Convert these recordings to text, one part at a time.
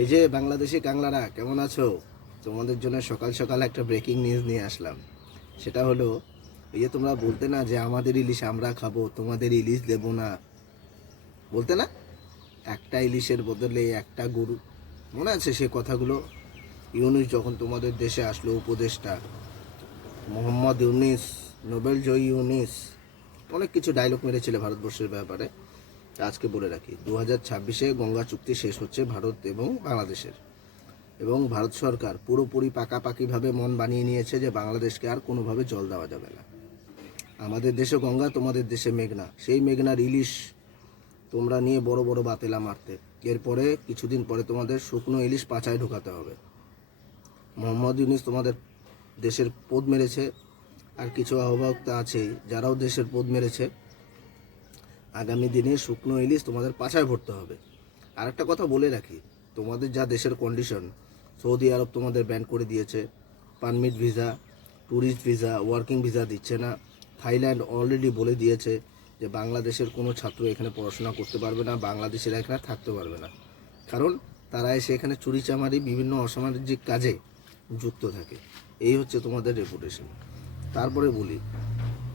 এই যে বাংলাদেশি কাংলারা কেমন আছো? তোমাদের জন্য সকাল সকাল একটা ব্রেকিং নিউজ নিয়ে আসলাম। সেটা হলো, এই যে তোমরা বলতে না যে আমাদের ইলিশ আমরা খাবো, তোমাদের ইলিশ দেব না, বলতে না? একটা ইলিশের বদলে একটা গরু, মনে আছে সে কথাগুলো? ইউনুস যখন তোমাদের দেশে আসলো, উপদেষ্টা মোহাম্মদ ইউনুস, নোবেল জয়ী ইউনুস অনেক কিছু ডায়লগ মেরেছিল ভারতবর্ষের ব্যাপারে। আজকে বলে রাখি, 2026-এ গঙ্গা চুক্তি শেষ হচ্ছে ভারত এবং বাংলাদেশের, এবং ভারত সরকার পুরোপুরি পাকাপাকিভাবে মন বানিয়ে নিয়েছে যে বাংলাদেশকে আর কোনোভাবে জল দেওয়া যাবে না। আমাদের দেশে গঙ্গা, তোমাদের দেশে মেঘনা, সেই মেঘনার ইলিশ তোমরা নিয়ে বড় বড় বাতেলা মারতে, এরপরে কিছুদিন পরে তোমাদের শুকনো ইলিশ পাচায় ঢোকাতে হবে। মোহাম্মদ ইউনুস তোমাদের দেশের পোদ মেরেছে, আর কিছু আহ্বায়ক তা আছেই যারাও দেশের পোদ মেরেছে। আগামী দিনে শুকনো ইলিশ তোমাদের পাছায় ভরতে হবে। আর একটা কথা বলে রাখি, তোমাদের যা দেশের কন্ডিশন, সৌদি আরব তোমাদের ব্যান করে দিয়েছে, permit visa, tourist visa, working visa দিচ্ছে না। থাইল্যান্ড অলরেডি বলে দিয়েছে যে বাংলাদেশের কোনো ছাত্র এখানে পড়াশোনা করতে পারবে না, বাংলাদেশিরা এখানে থাকতে পারবে না, কারণ তারা এসে এখানে চুরিচামারি বিভিন্ন অসামাজিক কাজে যুক্ত থাকে। এই হচ্ছে তোমাদের রেপুটেশন। তারপরে বলি,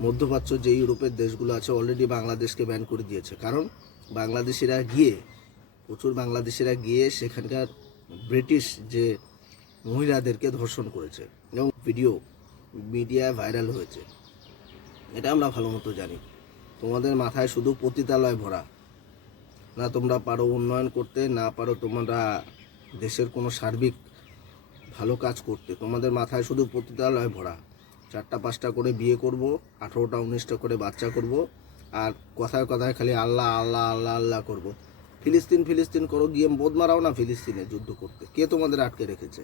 মধ্যপ্রাচ্য যে ইউরোপের দেশগুলো আছে অলরেডি বাংলাদেশকে ব্যান করে দিয়েছে, কারণ প্রচুর বাংলাদেশিরা গিয়ে সেখানকার ব্রিটিশ যে মহিলাদেরকে ধর্ষণ করেছে এবং ভিডিও মিডিয়ায় ভাইরাল হয়েছে। এটা আমরা ভালো মতো জানি। তোমাদের মাথায় শুধু পতিতালয় ভরা, না তোমরা পারো উন্নয়ন করতে, না পারো তোমরা দেশের কোনো সার্বিক ভালো কাজ করতে। তোমাদের মাথায় শুধু পতিতালয় ভরা। 4টা 5টা করে বিয়ে করব, 18টা 19টা করে বাচ্চা করব, আর কথায় কথায় খালি আল্লাহ আল্লাহ আল্লাহ আল্লাহ করব। ফিলিস্তিন ফিলিস্তিন করো, গিয়ে বোধ মারাও না ফিলিস্তিনে যুদ্ধ করতে। কে তোমাদের আটকে রেখেছে?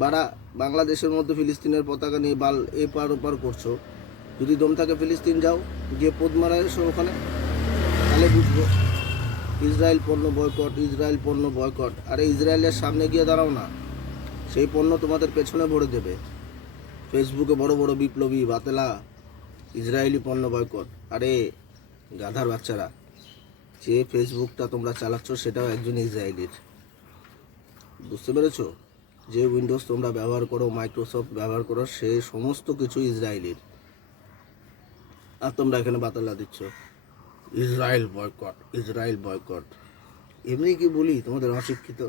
বাড়া, বাংলাদেশের মধ্যে ফিলিস্তিনের পতাকা নিয়ে বাল এপার ওপার করছো। যদি দম থাকে ফিলিস্তিন যাও, গিয়ে পোদ মারা এসো ওখানে, তাহলে বুঝবো। ইসরায়েল পণ্য বয়কট, ইসরায়েল পণ্য বয়কট। আরে ইসরায়েলের সামনে গিয়ে দাঁড়াও না, সেই পণ্য তোমাদের পেছনে ভরে দেবে। ফেসবুকে বড় বড় বিপ্লবী বাতেলা ইসরায়েলি পণ্য বয়কট। আরে গাধার বাচ্চারা, যে ফেসবুকটা তোমরা চালাচ্ছ সেটাও একজন ইসরায়েলির, বুঝতে পেরেছো? যে উইন্ডোজ তোমরা ব্যবহার করো, মাইক্রোসফট ব্যবহার করো, সেই সমস্ত কিছু ইসরায়েলির। আর তোমরা এখানে বাতালা দিচ্ছ ইসরায়েল বয়কট, ইসরায়েল বয়কট। এমনি কি বলি তোমাদের অশিক্ষিত।